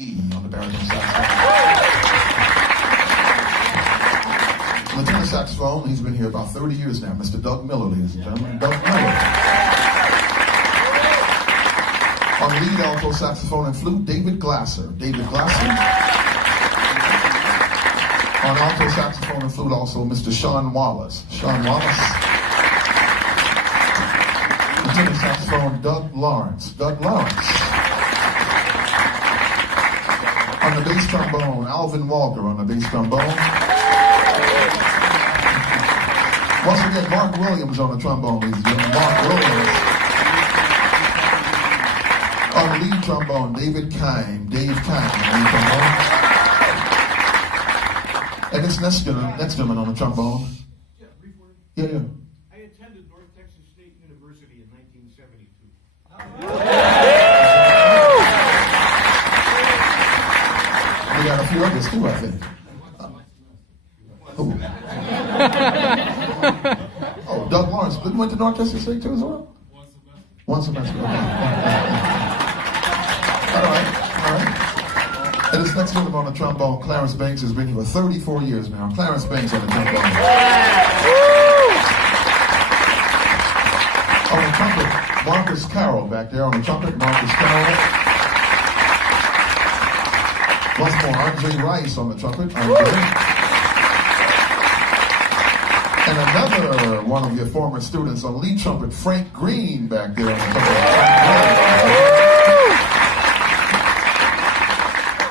On the baritone saxophone. On the tenor saxophone, he's been here about 30 years now, Mr. Doug Miller, ladies and gentlemen. Doug Miller. On lead alto saxophone and flute, David Glasser. David Glasser. On alto saxophone and flute, also Mr. Sean Wallace. Sean Wallace. On tenor saxophone, Doug Lawrence. Doug Lawrence. On the bass trombone, Alvin Walker on the bass trombone. Once again, Mark Williams on the trombone, ladies and gentlemen. Mark Williams. On the lead trombone, David Kine. Dave Kine on the lead trombone. And this next gentleman on the trombone. Yeah. I attended North Texas State University in 1972. We got a few others too, I think. Oh, Doug Lawrence. Went to North Texas State too as well? One semester. Okay. All right. And this next gentleman on the trombone, Clarence Banks, has been here for 34 years now. Clarence Banks on the trombone. On the trumpet, Marcus Carroll back there on the trumpet, Marcus Carroll. Once more, Andre Rice on the trumpet. Andre. And another one of your former students on lead trumpet, Frank Green, back there on the trumpet.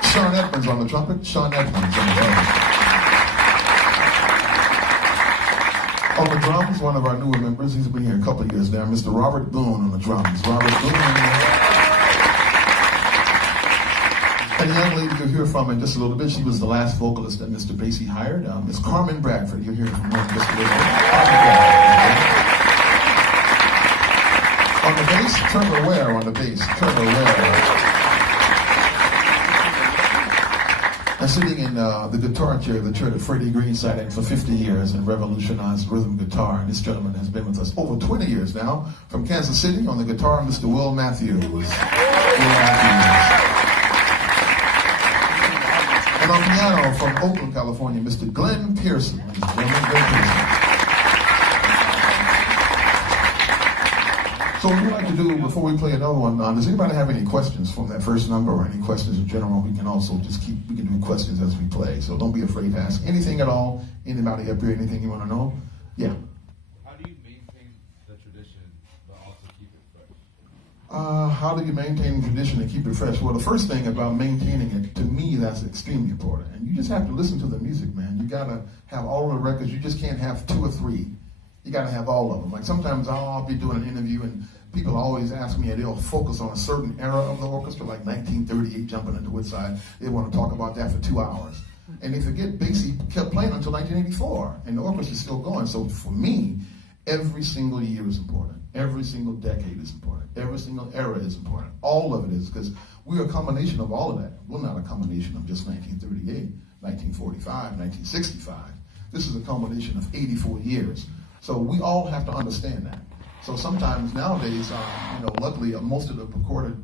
Sean Edmonds on the trumpet. Sean Edmonds on the trumpet. On the drums, one of our newer members, he's been here a couple of years now, Mr. Robert Boone on the drums. Robert Boone. And the young lady you'll hear from in just a little bit, she was the last vocalist that Mr. Basie hired. Miss Carmen Bradford, you'll hear from her in just a little bit. On the bass, Trevor Ware on the bass. Trevor Ware. And sitting in the guitar chair of the church that Freddie Green sat in for 50 years and revolutionized rhythm guitar. And this gentleman has been with us over 20 years now. From Kansas City on the guitar, Mr. Will Matthews. Will Matthews. And on piano from Oakland, California, Mr. Glenn Pearson. Glenn Pearson. So what we'd like to do before we play another one, does anybody have any questions from that first number or any questions in general? We can also we can do questions as we play. So don't be afraid to ask anything at all. Anybody up here, anything you want to know? Yeah. How do you maintain the tradition but also keep it fresh? How do you maintain tradition and keep it fresh? Well, the first thing about maintaining it, to me, that's extremely important. And you just have to listen to the music, man. You got to have all of the records. You just can't have 2 or 3. You got to have all of them. Like sometimes I'll be doing an interview and people always ask me, and they'll focus on a certain era of the orchestra, like 1938, jumping into Woodside. They want to talk about that for 2 hours. And they forget Basie kept playing until 1984, and the orchestra's still going. So for me, every single year is important. Every single decade is important. Every single era is important. All of it is, because we're a combination of all of that. We're not a combination of just 1938, 1945, 1965. This is a combination of 84 years. So we all have to understand that. So sometimes nowadays, luckily most of the recorded,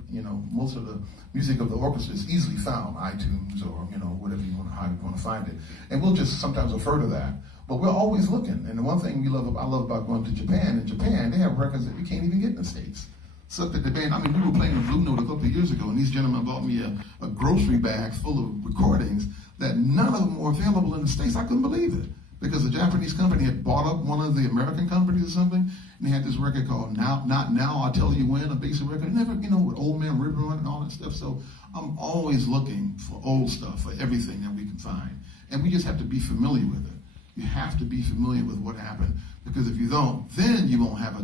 most of the music of the orchestra is easily found, iTunes or, whatever you want to find it. And we'll just sometimes refer to that. But we're always looking. And the one thing I love about going to Japan, in Japan, they have records that we can't even get in the States. So the band, we were playing with Blue Note a couple of years ago, and these gentlemen bought me a grocery bag full of recordings that none of them were available in the States. I couldn't believe it. Because the Japanese company had bought up one of the American companies or something, and they had this record called Not Now, I'll Tell You When, a basic record. Never, with Old Man River on it and all that stuff. So I'm always looking for old stuff, for everything that we can find. And we just have to be familiar with it. You have to be familiar with what happened, because if you don't, then you won't have a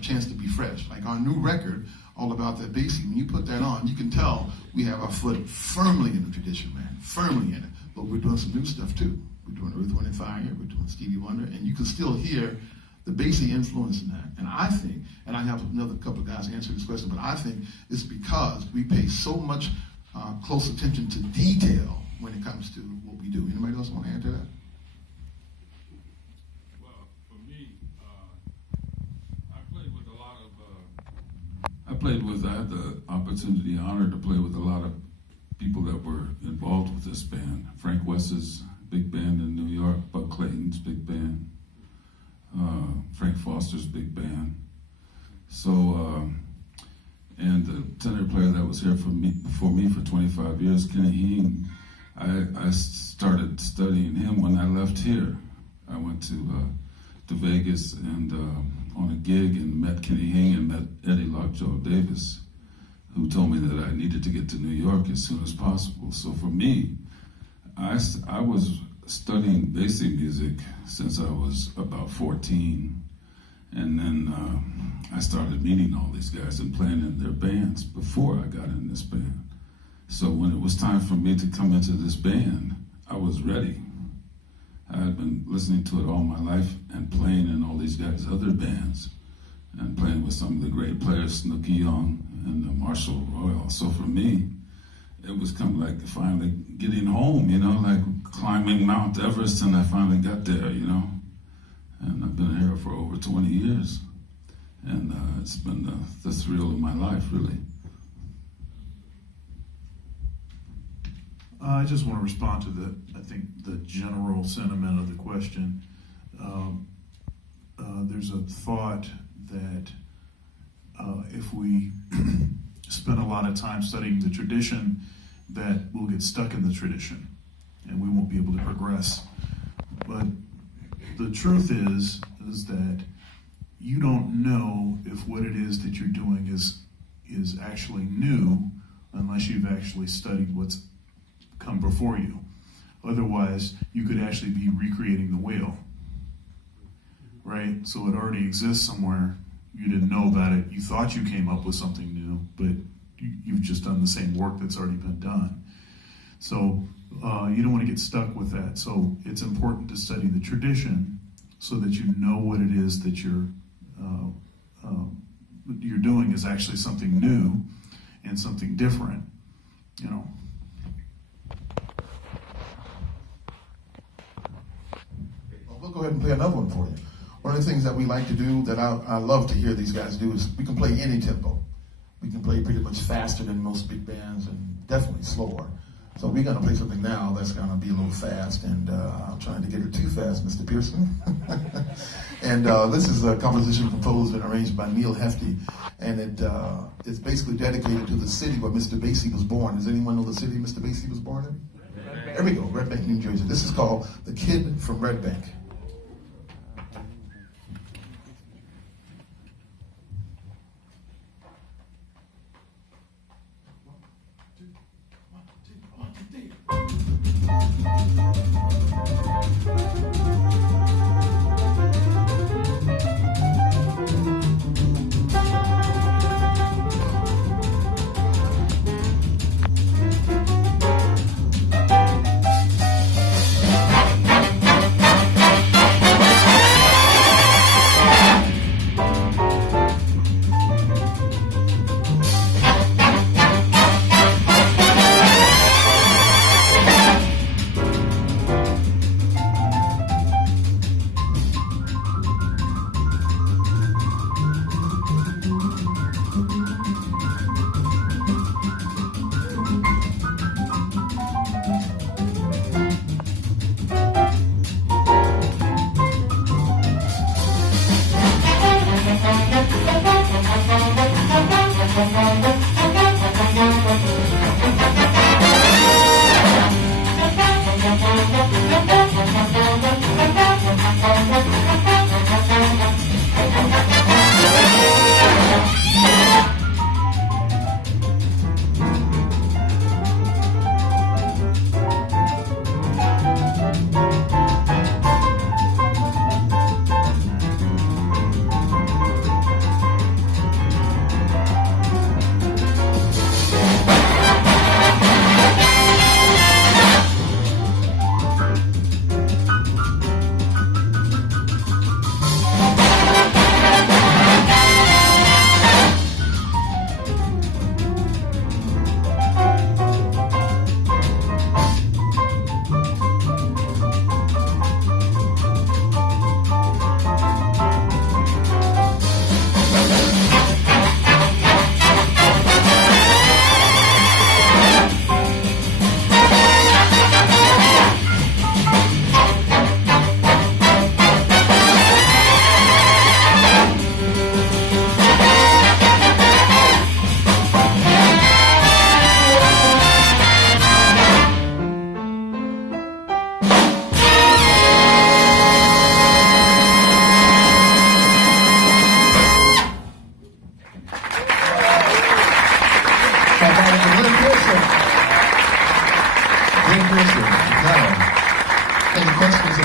chance to be fresh. Like our new record, all about that Basie, when you put that on, you can tell we have our foot firmly in the tradition, man, firmly in it. But we're doing some new stuff too. We're doing Earth, Wind & Fire, we're doing Stevie Wonder, and you can still hear the Basie influence in that. And I think, and I have another couple of guys answer this question, but I think it's because we pay so much close attention to detail when it comes to what we do. Anybody else want to answer that? Well, for me, I had the opportunity, honor to play with a lot of people this band. Frank West's big band in New York, Buck Clayton's big band, Frank Foster's big band. So, and the tenor player that was here before me for 25 years, Kenton Hall, I started studying him when I left here. I went to Vegas and on a gig and met Kenny Hing and met Eddie Lockjaw Davis, who told me that I needed to get to New York as soon as possible. So for me, I was studying Basie music since I was about 14. And then I started meeting all these guys and playing in their bands before I got in this band. So when it was time for me to come into this band, I was ready. I had been listening to it all my life and playing in all these guys' other bands and playing with some of the great players, Snooky Young and Marshall Royal. So for me, it was kind of like finally getting home, you know, like climbing Mount Everest, and I finally got there, you know. And I've been here for over 20 years. And it's been the thrill of my life, really. I just want to respond to the general sentiment of the question. There's a thought that if we spend a lot of time studying the tradition, that we'll get stuck in the tradition and we won't be able to progress. But the truth is that you don't know if what it is that you're doing is actually new unless you've actually studied what's come before you. Otherwise, you could actually be recreating the wheel, right? So it already exists somewhere. You didn't know about it. You thought you came up with something new, but you've just done the same work that's already been done. So you don't want to get stuck with that. So it's important to study the tradition so that you know what it is that you're doing is actually something new and something different, you know. We'll go ahead and play another one for you. One of the things that we like to do that I love to hear these guys do is we can play any tempo. We can play pretty much faster than most big bands and definitely slower. So we're going to play something now that's going to be a little fast, and I'm trying to get it too fast, Mr. Pearson. And this is a composition composed and arranged by Neil Hefti, and it's basically dedicated to the city where Mr. Basie was born. Does anyone know the city Mr. Basie was born in? There we go, Red Bank, New Jersey. This is called The Kid from Red Bank. Good question. Now, any questions about